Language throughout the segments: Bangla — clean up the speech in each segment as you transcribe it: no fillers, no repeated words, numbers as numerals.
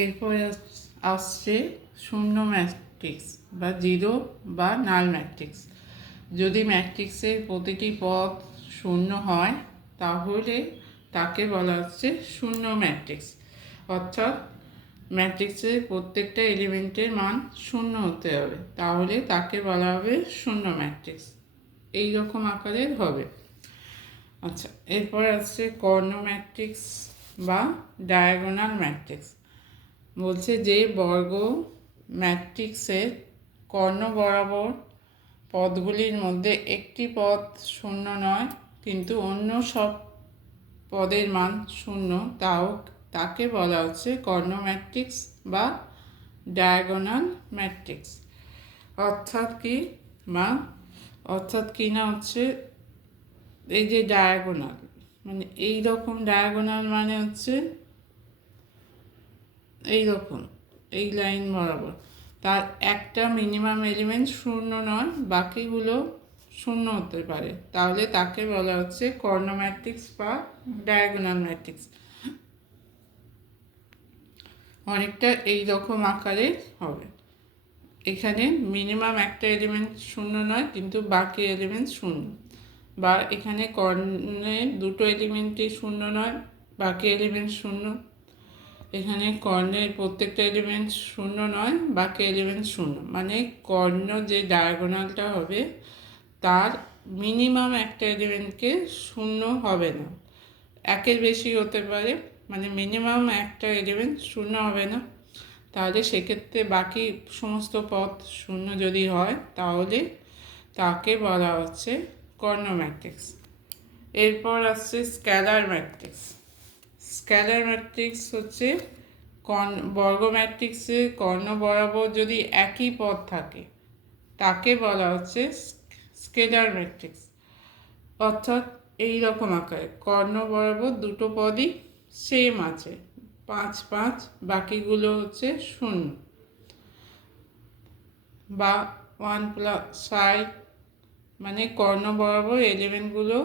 এরপরে আসছে শূন্য ম্যাট্রিক্স বা জিরো বা নাল ম্যাট্রিক্স। যদি ম্যাট্রিক্সের প্রতিটি পদ শূন্য হয় তাহলে তাকে বলা হচ্ছে শূন্য ম্যাট্রিক্স। অর্থাৎ ম্যাট্রিক্সের প্রত্যেকটা এলিমেন্টের মান শূন্য হতে হবে, তাহলে তাকে বলা হবে শূন্য ম্যাট্রিক্স। এই রকম আকারের হবে। আচ্ছা, এরপর আসছে কর্ণ ম্যাট্রিক্স বা ডায়াগোনাল ম্যাট্রিক্স। বলছে যে বর্গ ম্যাট্রিক্সের কর্ণ বরাবর পদগুলির মধ্যে একটি পদ শূন্য নয় কিন্তু অন্য সব পদের মান শূন্য, তাকে বলা হচ্ছে কর্ণ ম্যাট্রিক্স বা ডায়াগোনাল ম্যাট্রিক্স। অর্থাৎ কি না হচ্ছে এই যে ডায়াগোনাল মানে এই রকম ডায়াগোনাল মানে হচ্ছে এই রকম এই লাইন বরাবর তার একটা মিনিমাম এলিমেন্ট শূন্য নয়, বাকিগুলো শূন্য হতে পারে, তাহলে তাকে বলা হচ্ছে কর্ণ ম্যাট্রিক্স বা ডায়াগোনাল ম্যাট্রিক্স। অনেকটা এই রকম আকারে হবে। এখানে মিনিমাম একটা এলিমেন্ট শূন্য নয় কিন্তু বাকি এলিমেন্ট শূন্য, বা এখানে কর্ণের দুটো এলিমেন্টই শূন্য নয় বাকি এলিমেন্ট শূন্য, এখানে কর্ণের প্রত্যেকটা এলিমেন্ট শূন্য নয় বাকি এলিমেন্ট শূন্য। মানে কর্ণ যে ডায়াগোনালটা হবে তার মিনিমাম একটা এলিমেন্টকে শূন্য হবে না, একের বেশি হতে পারে, মানে মিনিমাম একটা এলিমেন্ট শূন্য হবে না। তাহলে সেক্ষেত্রে বাকি সমস্ত পদ শূন্য যদি হয় তাহলে তাকে বলা হচ্ছে কর্ণ ম্যাট্রিক্স। এরপর আসছে স্কেলার ম্যাট্রিক্স। স্কেলার ম্যাট্রিক্স হচ্ছে বর্গ ম্যাট্রিক্সে কর্ণ বরাবর যদি একই পদ থাকে তাকে বলা হচ্ছে স্কেলার ম্যাট্রিক্স। অর্থাৎ এই রকম আকারে কর্ণ বরাবর দুটো পদই সেম আছে 5 5, বাকিগুলো হচ্ছে শূন্য, বা 1 + i, মানে কর্ণ বরাবর এলিমেন্টগুলো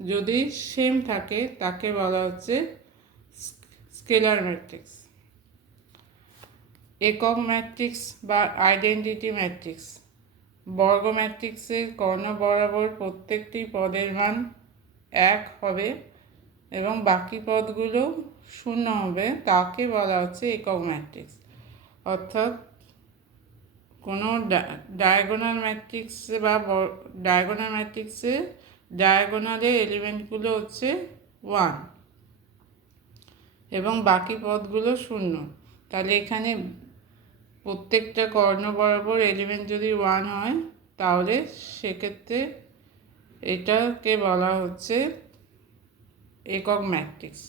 যদি সেম থাকে তাকে বলা হচ্ছে স্কেলার ম্যাট্রিক্স। একক ম্যাট্রিক্স বা আইডেন্টিটি ম্যাট্রিক্স। বর্গ ম্যাট্রিক্সের কর্ণ বরাবর প্রত্যেকটি পদের মান 1 হবে এবং বাকি পদগুলো শূন্য হবে, তাকে বলা হচ্ছে একক ম্যাট্রিক্স। অর্থাৎ কোনো ডায়াগোনাল ম্যাট্রিক্সে বা ডায়াগোনালের এলিমেন্টগুলো হচ্ছে 1 এবং বাকি পদগুলো শূন্য, তাহলে এখানে প্রত্যেকটা কর্ণ বরাবর এলিমেন্ট যদি 1 হয় তাহলে সেক্ষেত্রে এটাকে বলা হচ্ছে একক ম্যাট্রিক্স।